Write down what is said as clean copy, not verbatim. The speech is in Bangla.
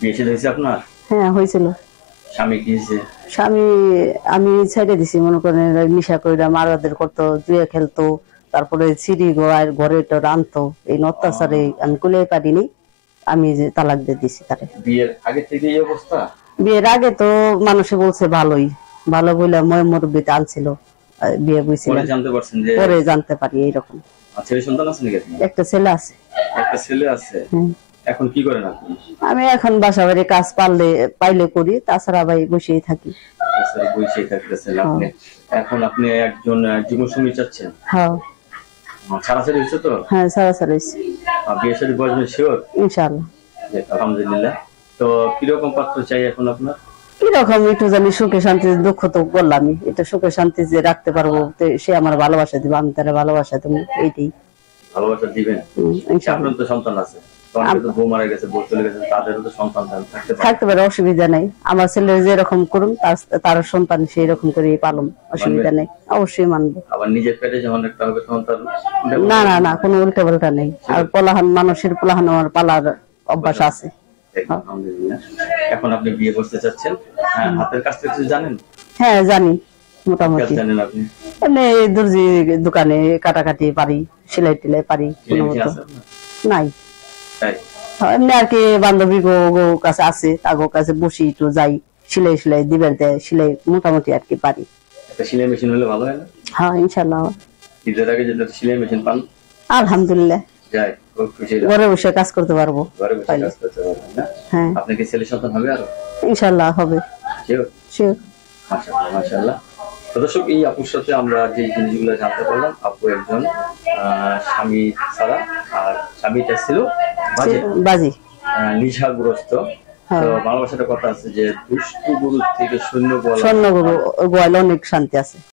বিয়ে শাদী হয়েছে আপনার? হ্যাঁ হয়েছিল। স্বামী কি হয়েছে? স্বামী আমি ছেড়ে দিছি, মনে করেন নিশা করে মারাদের করতো, জুয়ে খেলতো, তারপরে সিঁড়ি ঘরে তো রানতো, এই অত্যাচারে আমি কুলে পারিনি, আমি যে তালাক দিয়ে দিছি তারে। বিয়ের আগে থেকে এই অবস্থা? বিয়ের আগে তো মানুষে বলছে ভালোই, ভালো বলে মুরব্বীতে আনছিল, বিয়ে বইছিলাম, জানতে পারছেন যে পরে জানতে পারি এইরকম। ছেলে সন্তান আছে নাকি আপনার? একটা ছেলে আছে। একটা ছেলে আছে। এখন কি করেন আপনি? আমি এখন বাসা বাড়ি কাজ পাইলে করি, তাছাড়া ভাই বসেই থাকি। বসেই থাকতেছেন আপনি। এখন আপনি একজন জীবনসঙ্গী চাচ্ছেন? হ্যাঁ। ছাড়াছাড়ি হয়েছে তো? হ্যাঁ ছাড়াছাড়ি হয়েছে। বিয়ে শাদী বয়স শিওর? ইনশাআল্লাহ। আলহামদুলিল্লাহ। তো কিরকম পাত্র চাই এখন আপনার? কিরকম একটু জানি সুখে শান্তি, দুঃখ তো বললামই, এটা সুখে শান্তি যে রাখতে পারবো, সে আমার ভালোবাসা দিবে, আমি তারা ভালোবাসা দেবো, এইটাই। ভালোবাসা দিবেন? আপনার তো সন্তান আছে, বউ মারা গেছে, বউ চলে গেছে, তাদেরও তো সন্তান থাকতে পারে, অসুবিধা নেই। আমার ছেলে যেরকম করুন তার সন্তান সেই রকম করে পালন, অসুবিধা নেই, অবশ্যই মানবো। আবার নিজের পেটে যখন একটা হবে তখন তার না না না, কোনো উল্টা পাল্টা নেই। আর পোলাহান, মানুষের পোলাহান আমার পালার অভ্যাস আছে। আলহামদুলিল্লাহ। এখন আপনি বিয়ে করতে চাচ্ছেন, হাতের কাজ কিছু জানেন? হ্যাঁ জানি, মোটামুটি জানেন আপনি? এমনি দর্জি দোকানে কাটাকাটি পারি, সেলাই টেলাই পারি, কোনো মতো নাই। এমনি আর কি বান্ধবী গো কাছে আছে, তাগো কাছে বসি, একটু যাই, সেলাই দিবেন দেয়, সেলাই মোটামুটি আর কি পারি। একটা সেলাই মেশিন হলে ভালো হয় না? হ্যাঁ ইনশাল্লাহ। ঈদের আগে যদি সেলাই মেশিন পান? আলহামদুলিল্লাহ, যাই, খুব খুশি। ঘরে বসে কাজ করতে পারবো। ঘরে বসে কাজ করতে পারবেন না? হ্যাঁ। আপনার কি ছেলে সন্তান হবে আরো? ইনশাল্লাহ হবে। শিওর? শিওর। মাশাআল্লাহ মাশাআল্লাহ। তো দর্শক, এই আপুর সাথে আমরা যে জিনিসগুলো জানতে পারলাম, আপু একজন স্বামী ছাড়া, আর স্বামীটা ছিল বাজি, নেশাগ্রস্ত। তো ভালোবাসাটা কথা আছে যে দুষ্ট গরু থেকে সৈন্য গোয়ালে অনেক শান্তি আছে।